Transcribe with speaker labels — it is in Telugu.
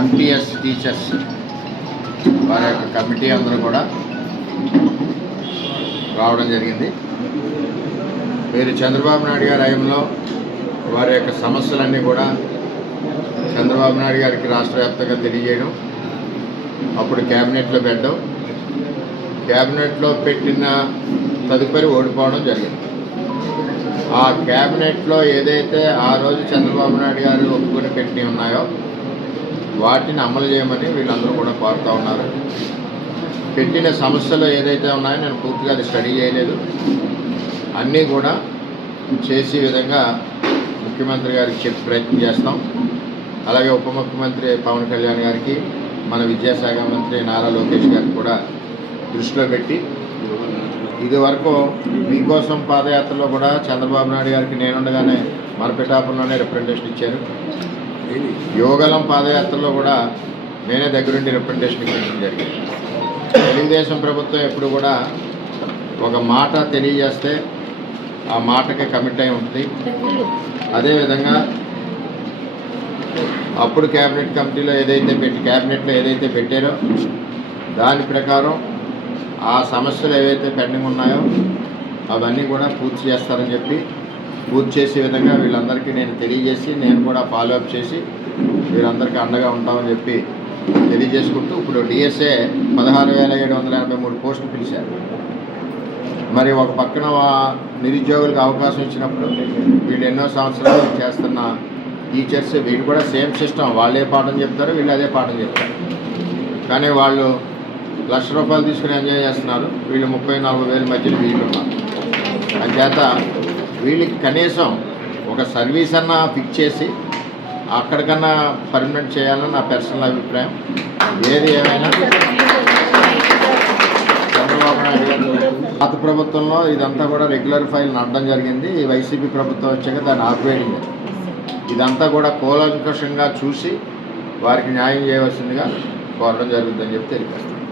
Speaker 1: ఎంపీఎస్ టీచర్స్ వారి యొక్క కమిటీ అందరూ కూడా రావడం జరిగింది. మీరు చంద్రబాబు నాయుడు గారి హయంలో వారి యొక్క సమస్యలన్నీ కూడా చంద్రబాబు నాయుడు గారికి రాష్ట్ర వ్యాప్తంగా తెలియజేయడం అప్పుడు క్యాబినెట్లో పెట్టడం క్యాబినెట్లో పెట్టిన తదుపరి ఓడిపోవడం జరిగింది. ఆ క్యాబినెట్లో ఏదైతే ఆ రోజు చంద్రబాబు నాయుడు గారు ఒప్పుకొని పెట్టి ఉన్నాయో వాటిని అమలు చేయమని వీళ్ళందరూ కూడా కోరుతూ ఉన్నారు. పెట్టిన సమస్యలు ఏదైతే ఉన్నాయో నేను పూర్తిగా అది స్టడీ చేయలేదు. అన్నీ కూడా చేసే విధంగా ముఖ్యమంత్రి గారికి చెప్పి ప్రయత్నం చేస్తాం. అలాగే ఉప ముఖ్యమంత్రి పవన్ కళ్యాణ్ గారికి మన విద్యాశాఖ మంత్రి నారా లోకేష్ గారికి కూడా దృష్టిలో పెట్టి ఇది వరకు మీకోసం పాదయాత్రలో కూడా చంద్రబాబు నాయుడు గారికి నేనుండగానే మన పిఠాపురంలోనే రిప్రజెంటేషన్ ఇచ్చారు. యోగలం పాదయాత్రలో కూడా నేనే దగ్గరుండి రిప్రజెంటేషన్ ఇవ్వడం జరిగింది. తెలుగుదేశం ప్రభుత్వం ఎప్పుడు కూడా ఒక మాట తెలియజేస్తే ఆ మాటకి కమిట్ అయి ఉంటుంది. అదేవిధంగా అప్పుడు క్యాబినెట్ కమిటీలో ఏదైతే పెట్టి క్యాబినెట్లో ఏదైతే పెట్టారో దాని ప్రకారం ఆ సమస్యలు ఏవైతే పెండింగ్ ఉన్నాయో అవన్నీ కూడా పూర్తి చేస్తారని చెప్పి పూర్తి చేసే విధంగా వీళ్ళందరికీ నేను తెలియజేసి నేను కూడా ఫాలో అప్ చేసి వీరందరికీ అండగా ఉంటామని చెప్పి తెలియజేసుకుంటూ ఇప్పుడు డిఎస్ఏ పదహారు వేల ఏడు వందల ఎనభై మూడు పోస్టులు పిలిచారు. మరి ఒక పక్కన నిరుద్యోగులకు అవకాశం ఇచ్చినప్పుడు వీళ్ళు ఎన్నో సంవత్సరాలు చేస్తున్న టీచర్స్ వీళ్ళు కూడా సేమ్ సిస్టమ్ వాళ్ళే పాఠం చెప్తారు వీళ్ళు అదే పాఠం చెప్తారు. కానీ వాళ్ళు లక్ష రూపాయలు తీసుకుని ఎంజాయ్ చేస్తున్నారు వీళ్ళు ముప్పై నాలుగు వేల మధ్యలో వీళ్ళు ఉన్నారు. అంచేత వీళ్ళకి కనీసం ఒక సర్వీస్ అన్న ఫిక్స్ చేసి అక్కడికన్నా పర్మనెంట్ చేయాలని నా పర్సనల్ అభిప్రాయం. ఏది ఏమైనా చంద్రబాబు నాయుడు గారు పాత ప్రభుత్వంలో ఇదంతా కూడా రెగ్యులర్ ఫైల్ నడడం జరిగింది. ఈ వైసీపీ ప్రభుత్వం వచ్చాక దాన్ని ఆపేయడం ఇదంతా కూడా కూలంకషంగా చూసి వారికి న్యాయం చేయవలసిందిగా కోరడం జరుగుతుందని చెప్పి తెలియజేస్తాను